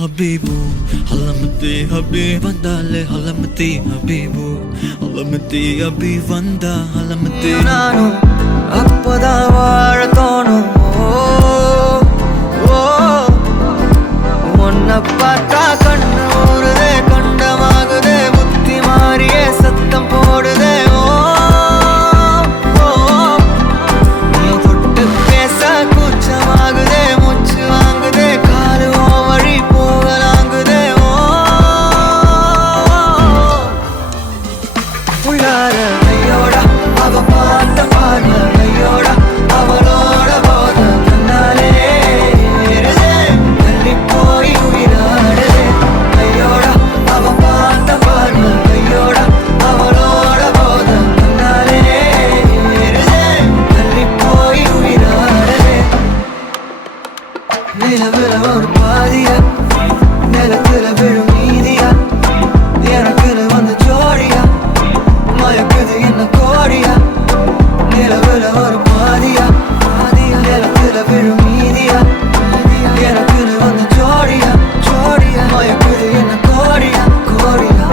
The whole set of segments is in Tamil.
Habibu, halamati habib vandale, halamati habibu, halamati habib vanda, halamati. Nanu appada vaazha thonum, onna paatha kannu orude, kandamagude, butti maariye sattam podude. Nee thottu pesa kuchamagude, muchu vaangude, kaalu ovali pogalangude. Ullara ayyoda ava paatha paarva ayyoda avaloda bodha kannale erude kalli poi uiradude. Ayyoda ava paatha paarva ayyoda avaloda bodha kannale erude kalli poi uiradude. Nilavula oru paadiya nelathula vilum neediya enakku vanda jodiya மயக்குது என்ன கோடியா நிலவுல ஒரு பாதியா நிலத்துல விழும் மீதியா எனக்குன்னு வந்த ஜோடியா ஜோடியா மயக்குது என்ன கோடியா கோடியா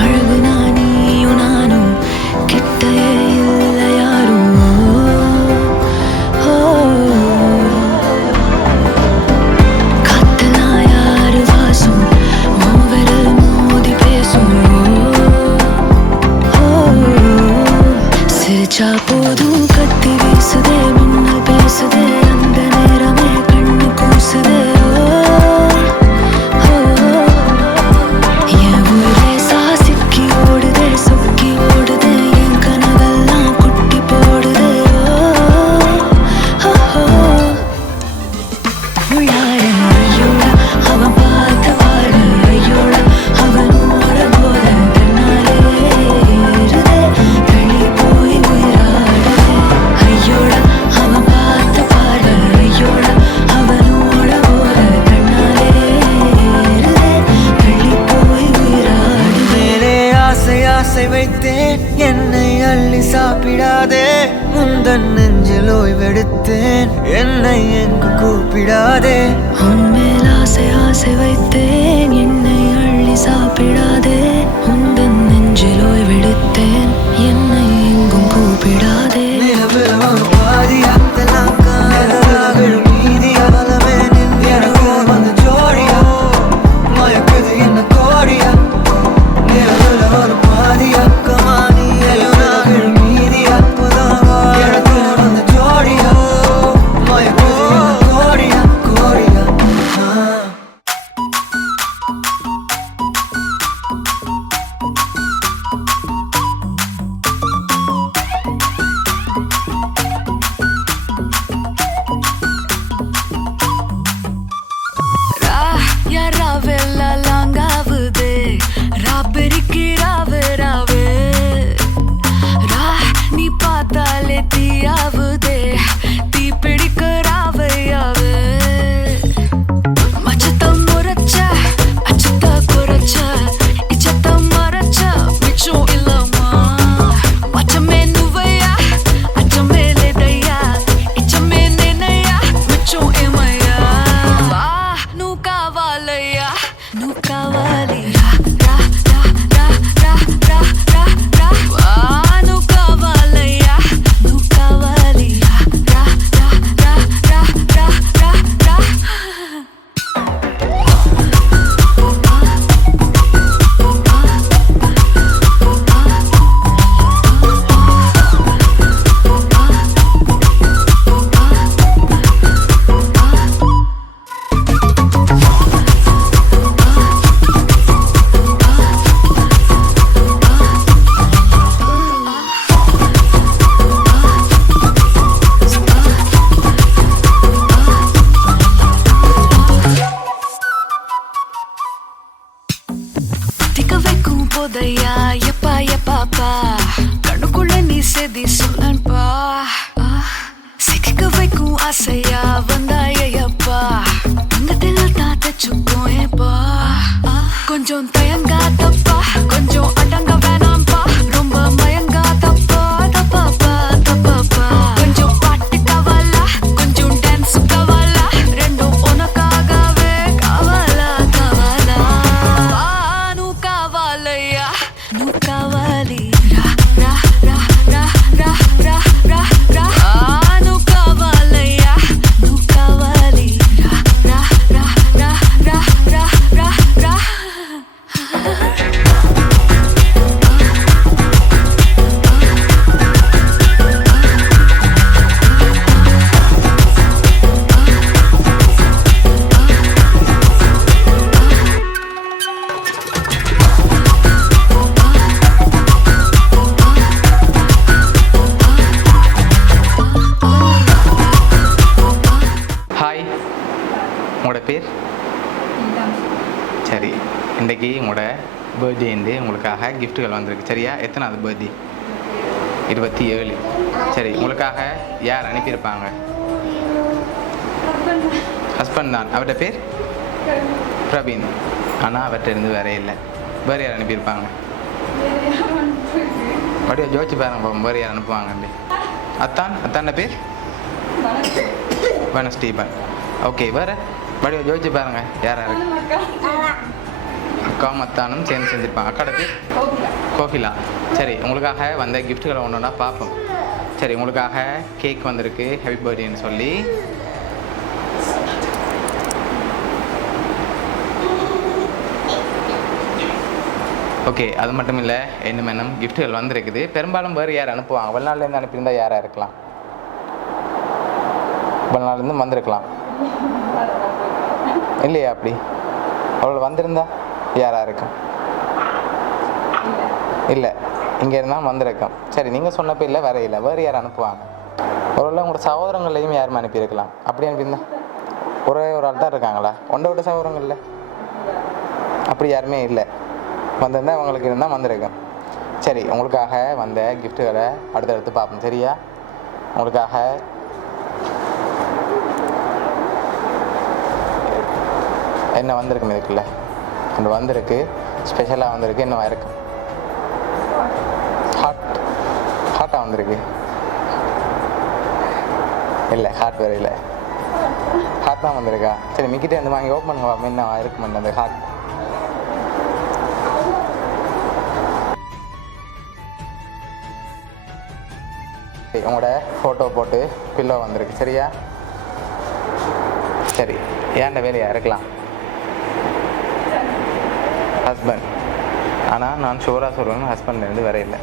அழகு நானியும் நானும் கிட்டே இல்லை யாரும் காத்தலா யாரு வாசம் மூவரல் மோதி பேசும் சிரிச்சா போதும் கத்தி வீசுதே மின்னல் பேசுதே அந்த நேரமே கண்ணு கூசுதே. என் ஊரே சாசிக்கி ஓடுதே சொக்கி ஓடுதே என் கனவெல்லாம் குட்டி போடுதே. உள்ளார ஐயோட அவன் பார்த்த பார்வை ஐயோட அவனோட போத கண்ணாலே ஏறுதே தள்ளி போய் உயிராடுதே. ஐயோட அவன் பார்த்த பார்வை ஐயோட அவனோட போத கண்ணாலே ஏறுதே தள்ளி போய் உயிராடுதே. மேலே ஆசை ஆசை வைத்தேன் என்னை அள்ளி சாப்பிடாதே. முந்தன் நெஞ்சில் ஓய்வெடுத்தேன் என்னை எங்கு கூப்பிடாதே. உன்மேல் ஆசை ஆசை வைத்தேன் என்னை அள்ளி சாப்பிடாதே. உந்தன் நெஞ்சில் ஓய்வெடுத்தேன் என்னை எங்கும் கூப்பிடாதே. நிலவுல ஒரு பாதியா நிலத்துல விழும் மீதியா பலமே உங்களோட பேர்? சரி, இன்றைக்கி உங்களோட பர்த்டேந்து உங்களுக்காக கிஃப்ட்டுகள் வந்திருக்கு. சரியா? எத்தனாவது பர்த்டே? 27. சரி, உங்களுக்காக யார் அனுப்பியிருப்பாங்க? ஹஸ்பண்ட் தான். அவர்கிட்ட பேர் பிரவீன். ஆனால் அவர்கிட்ட இருந்து வேற இல்லை. வேறு யார் அனுப்பியிருப்பாங்க? அப்படியே ஜோதிச்சு பாருங்க பாப்போம், வேறு யார் அனுப்புவாங்கண்டு. அத்தாண்ட பேர் வன ஸ்டீபன். ஓகே, வேறு அப்படியே ஜோதிச்சு பாருங்க யார் யாருக்கு. அக்காவும் அத்தானும் சேர்ந்து செஞ்சுருப்பாங்க. அக்காட பேர் கோகிலா. சரி, உங்களுக்காக வந்த கிஃப்ட்டுகளை ஒன்று ஒன்றா பார்ப்போம். சரி, உங்களுக்காக கேக் வந்திருக்கு, ஹாப்பி பர்த்டேன்னு சொல்லி. ஓகே, அது மட்டும் இல்லை, இன்னும் கிஃப்ட்டுகள் வந்திருக்குது. பெரும்பாலும் வேறு யார் அனுப்புவாங்க? வெளிநாட்டிலேருந்து அனுப்பியிருந்தால் யாராக இருக்கலாம்? வெளிநாட்டிலேருந்து வந்திருக்கலாம் இல்லையா? அப்படி அவ்வளோ வந்திருந்தா யாராக இருக்கும்? இல்லை, இங்கே இருந்தால் வந்திருக்கோம். சரி, நீங்கள் சொன்னப்போ இல்லை, வேற இல்லை, வேறு யார் அனுப்புவாங்க? ஒருவேளை உங்களோட சகோதரங்களையும் யாரும் அனுப்பியிருக்கலாம். அப்படி அனுப்பியிருந்தா ஒரே ஒரு ஆள் தான் இருக்காங்களா? விட சகோதரங்கள்ல அப்படி யாருமே இல்லை. வந்திருந்தால் அவங்களுக்கு இருந்தால் வந்திருக்கோம். சரி, உங்களுக்காக வந்த கிஃப்ட்டுகளை அடுத்தடுத்து பார்ப்போம். சரியா? உங்களுக்காக என்ன வந்திருக்கும்? இதுக்குள்ள அந்த வந்திருக்கு, ஸ்பெஷலாக வந்திருக்கு. என்னவா இருக்கு? ஹாட்டாக வந்திருக்கு. இல்லை, ஹாட் வேறு இல்லை, ஹாட் தான் வந்திருக்கா? சரி, மிக்கிட்டே வந்து வாங்கி ஓப்பன் பண்ணுங்க. என்னவா இருக்கும் அந்த ஹாட்? உங்களோட ஃபோட்டோ போட்டு பில்லோ வந்திருக்கு. சரியா? சரி, ஏன்ட வேலையா இருக்கலாம் ஹஸ்பண்ட். ஆனால் நான் ஷூராக சொல்லுவேன், ஹஸ்பண்ட்லேருந்து வேற இல்லை,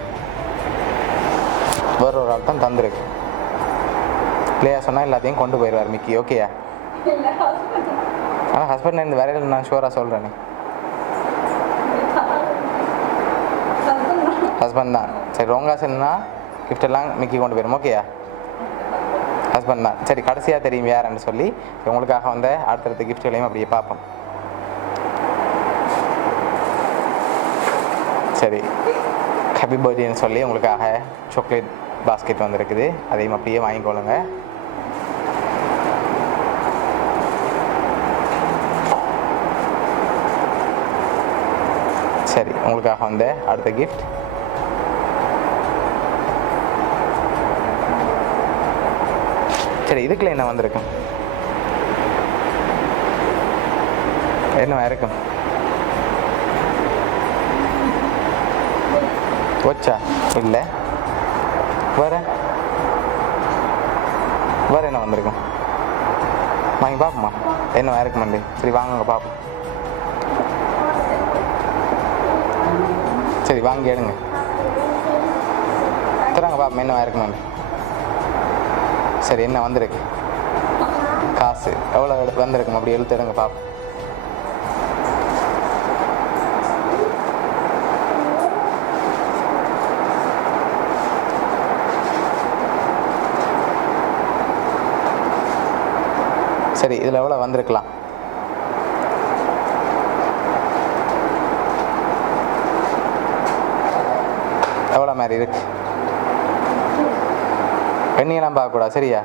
வேற ஒரு ஆள் தான் தந்துருக்கு. இல்லையா? சொன்னால் எல்லாத்தையும் கொண்டு போயிடுவார் மிக்கி. ஓகேயா? ஆனால் ஹஸ்பண்ட்லேருந்து வேற இல்லை, நான் ஷூராக சொல்கிறேனே. ஹஸ்பண்ட் தான். சரி, ரோங்கா சொன்னா கிஃப்ட் எல்லாம் மிக்கி கொண்டு போயிடும். ஓகேயா? ஹஸ்பண்ட் தான். சரி, கடைசியாக தெரியும் யாருன்னு சொல்லி உங்களுக்காக வந்த அடுத்தடுத்த கிஃப்ட்களையும் அப்படியே பார்ப்போம். சரி, ஹாப்பி பர்த்டேன்னு சொல்லி உங்களுக்காக சாக்லேட் பாஸ்கெட் வந்திருக்குது. அதையும் அப்படியே வாங்கிக்கொள்ளுங்க. சரி, உங்களுக்காக வந்த அடுத்த கிஃப்ட் சரி, இதுக்குள்ள என்ன வந்திருக்கும்? என்னவா இருக்கும்? வச்சா இல்லை, வேற வேற என்ன வந்திருக்கும்? வாங்கி பார்ப்போமா என்னவா இருக்குமாண்டி? சரி, வாங்க பார்ப்போம். சரி, வாங்கி எடுங்க, தராங்க பார்ப்போம் என்னவா இருக்குமாண்டி. சரி, என்ன வந்திருக்கு? காசு எவ்வளோ வந்திருக்கும்? அப்படி எழுத்துடுங்க பார்ப்போம். சரி, இதில் எவ்வளோ வந்திருக்கலாம்? எவ்வளோ மாதிரி இருக்கு? எண்ணியெல்லாம் பார்க்கக்கூடாது. சரியா?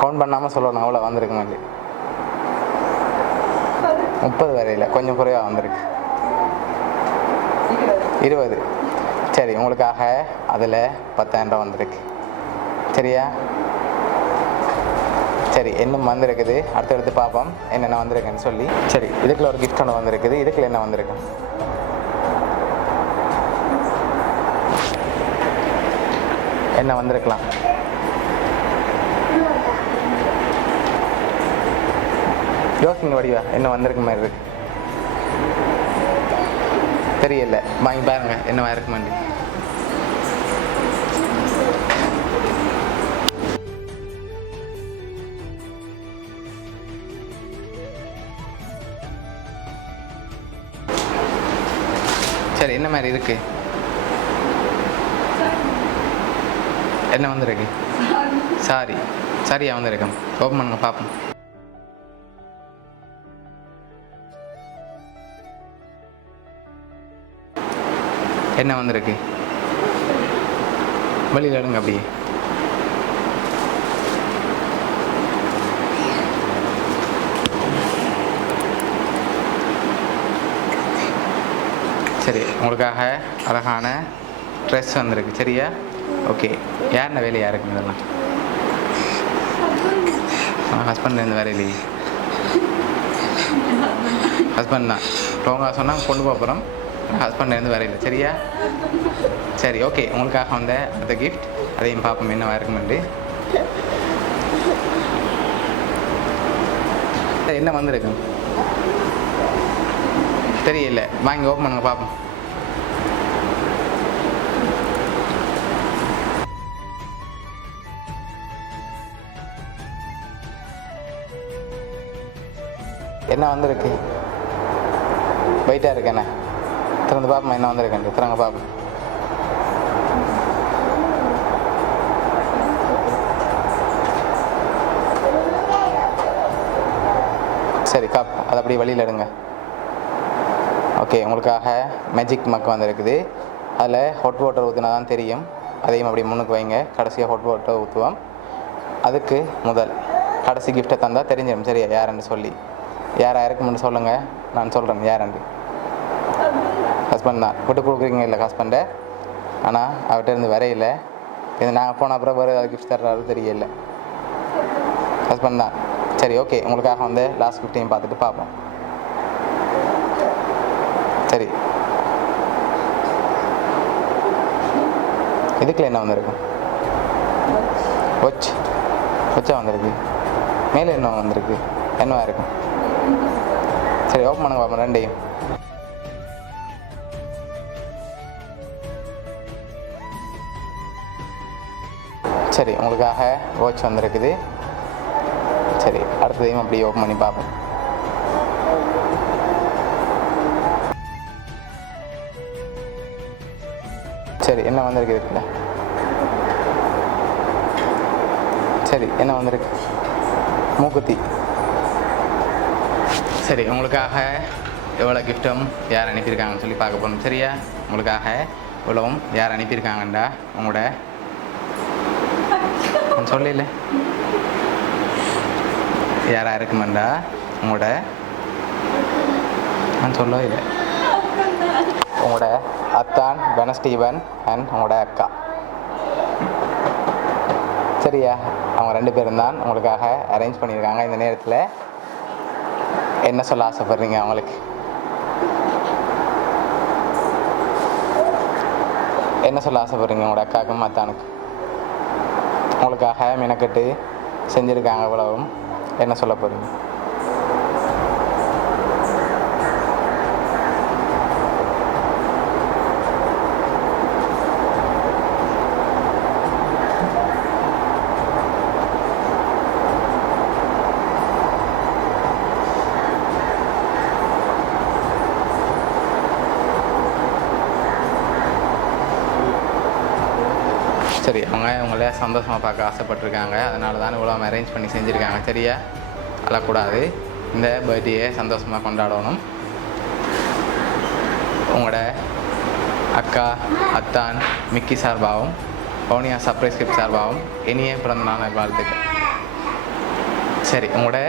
கவுண்ட் பண்ணாமல் சொல்லணும் அவ்வளோ வந்திருக்கு மாதிரி. 30 வரையில் கொஞ்சம் குறைவாக வந்திருக்கு. 20. சரி, உங்களுக்காக அதில் 10,000 வந்திருக்கு. சரியா? சரி, இன்னும் வந்திருக்குது. அடுத்தடுத்து பார்ப்போம் என்னென்ன வந்திருக்குன்னு சொல்லி. சரி, இதுக்குள்ள ஒரு கிஃப்ட் ஒன்று வந்திருக்குது. இதுக்குள்ள என்ன வந்திருக்கு? என்ன வந்திருக்கலாம்? யோசிங்க வடிவா, என்ன வந்திருக்கு மாதிரி இருக்கு? தெரியல, வாங்கி பாருங்க என்னவா இருக்குமாண்டி. சரி, என்ன மாதிரி இருக்கு? என்ன வந்திருக்கு? சாரி. சரியா வந்திருக்கேன். ஓப்பன் பண்ணுங்க பார்ப்போம். என்ன வந்திருக்கு? வெளியில் எடுங்க அப்படியே. சரி, உங்களுக்காக அழகான ட்ரெஸ் வந்திருக்கு. சரியா? ஓகே. யாருன்னா வேலையாக இருக்குங்க இதெல்லாம்? ஹஸ்பண்ட்லேருந்து வேற இல்லையே. ஹஸ்பண்ட் தான் டோங்கா சொன்னால் கொண்டு போகிறோம். ஹஸ்பண்ட்லேருந்து வேற இல்லை. சரியா? சரி, ஓகே. உங்களுக்காக வந்த அடுத்த கிஃப்ட் அதையும் பார்ப்போம் என்னவா இருக்குமெண்டு. என்ன வந்திருக்கு தெரியல. வாங்கி ஓப்பன் பண்ணுங்க பார்ப்போம். என்ன வந்திருக்கு? வெயிட்டாக இருக்கு. என்ன திறந்து பார்ப்போம் என்ன வந்திருக்கு. திறங்க பார்ப்போம். சரி, காப் அதை அப்படியே வழியில் எடுங்க. ஓகே, உங்களுக்காக மேஜிக் மக் வந்திருக்குது. அதில் ஹாட் வாட்டர் ஊற்றினா தான் தெரியும். அதையும் அப்படி முன்னுக்கு வைங்க. கடைசியாக ஹாட் வாட்டர் ஊற்றுவோம். அதுக்கு முதல் கடைசி கிஃப்ட்டை தந்தால் தெரிஞ்சிடும். சரியா? யாருன்னு சொல்லி யாராக இருக்குமென்னு சொல்லுங்கள். நான் சொல்கிறேன் யாருண்டு. ஹஸ்பண்ட் தான். விட்டு கொடுக்குறீங்க இல்லை ஹஸ்பண்டை? ஆனால் அவர்கிட்ட இருந்து வரையில. இது நாங்கள் போன அப்புறம் வேறு ஏதாவது கிஃப்ட் தர்றாரு தெரியல. ஹஸ்பண்ட் தான். சரி, ஓகே. உங்களுக்காக வந்து லாஸ்ட் கிஃப்ட்டையும் பார்த்துட்டு பார்ப்போம். சரி, இதுக்குள்ள என்ன வந்திருக்கு? ஒச்சா வந்திருக்கு. மேலே என்ன வந்திருக்கு? என்னவா இருக்கும்? சரி, ஓப்பன் பண்ணுங்க பார்ப்போம் ரெண்டையும். சரி, உங்களுக்காக வாட்ச் வந்திருக்குது. சரி, அடுத்ததையும் அப்படி ஓப்பன் பண்ணி பார்ப்போம். சரி, என்ன வந்திருக்கு இதுக்குள்ள? சரி, என்ன வந்திருக்கு? மூக்குத்தி. சரி, உங்களுக்காக எவ்வளோ கிஃப்ட்டும் யார் அனுப்பியிருக்காங்கன்னு சொல்லி பார்க்க போகணும். சரியா? உங்களுக்காக இவ்வளவும் யார் அனுப்பியிருக்காங்கண்டா உங்களோட சொல்லல யாராக இருக்குமெண்டா உங்களோட நான் சொல்லவே இல்லை. உங்களோட அத்தான் பெனஸ்டீவன் அண்ட் உங்களோட அக்கா. சரியா? அவங்க 2 பேரும் தான் உங்களுக்காக அரேஞ்ச் பண்ணியிருக்காங்க. இந்த நேரத்தில் என்ன சொல்ல ஆசைப்படுறீங்க அவங்களுக்கு? என்ன சொல்ல ஆசைப்படுறீங்க உங்களோட அக்காவுக்கும் அத்தானுக்கு? உங்களுக்காக மெனக்கட்டு செஞ்சுருக்காங்க இவ்வளவும். என்ன சொல்ல போகிறீங்க? சரி, அவங்கள சந்தோஷமாக பார்க்க ஆசைப்பட்டிருக்காங்க. அதனால தான் இவ்வளோ அரேஞ்ச் பண்ணி செஞ்சுருக்காங்க. சரியா? அழக்கூடாது. இந்த பர்த்டேயை சந்தோஷமாக கொண்டாடணும். உங்களோட அக்கா அத்தான் மிக்கி சார்பாகவும் பவுனியா சர்ப்ரைஸ் கிஃப்ட் சார்பாகவும் இனிய பிறந்தநாள் வாழ்த்துக்கள். சரி, உங்களோட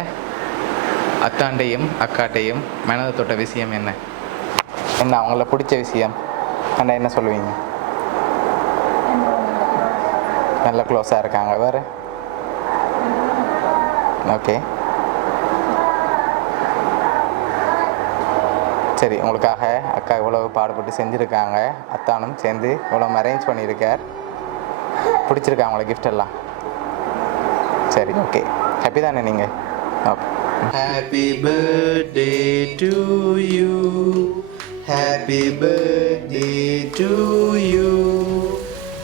அத்தாண்டையும் அக்காட்டையும் மனதை தொட்ட விஷயம் என்ன? அவங்கள பிடிச்ச விஷயம் என்ன சொல்லுவீங்க? நல்ல க்ளோஸாக இருக்காங்க. வேறு? ஓகே. சரி, உங்களுக்காக அக்கா இவ்வளோ பாடுபட்டு செஞ்சுருக்காங்க. அத்தானும் சேர்ந்து இவ்வளோ அரேஞ்ச் பண்ணியிருக்கார். பிடிச்சிருக்கா அவங்கள கிஃப்ட் எல்லாம்? சரி, ஓகே. ஹாப்பி தானே நீங்கள்? Okay. Happy birthday to you. Happy birthday to you.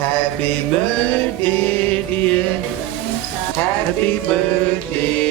Happy birthday dear. Happy birthday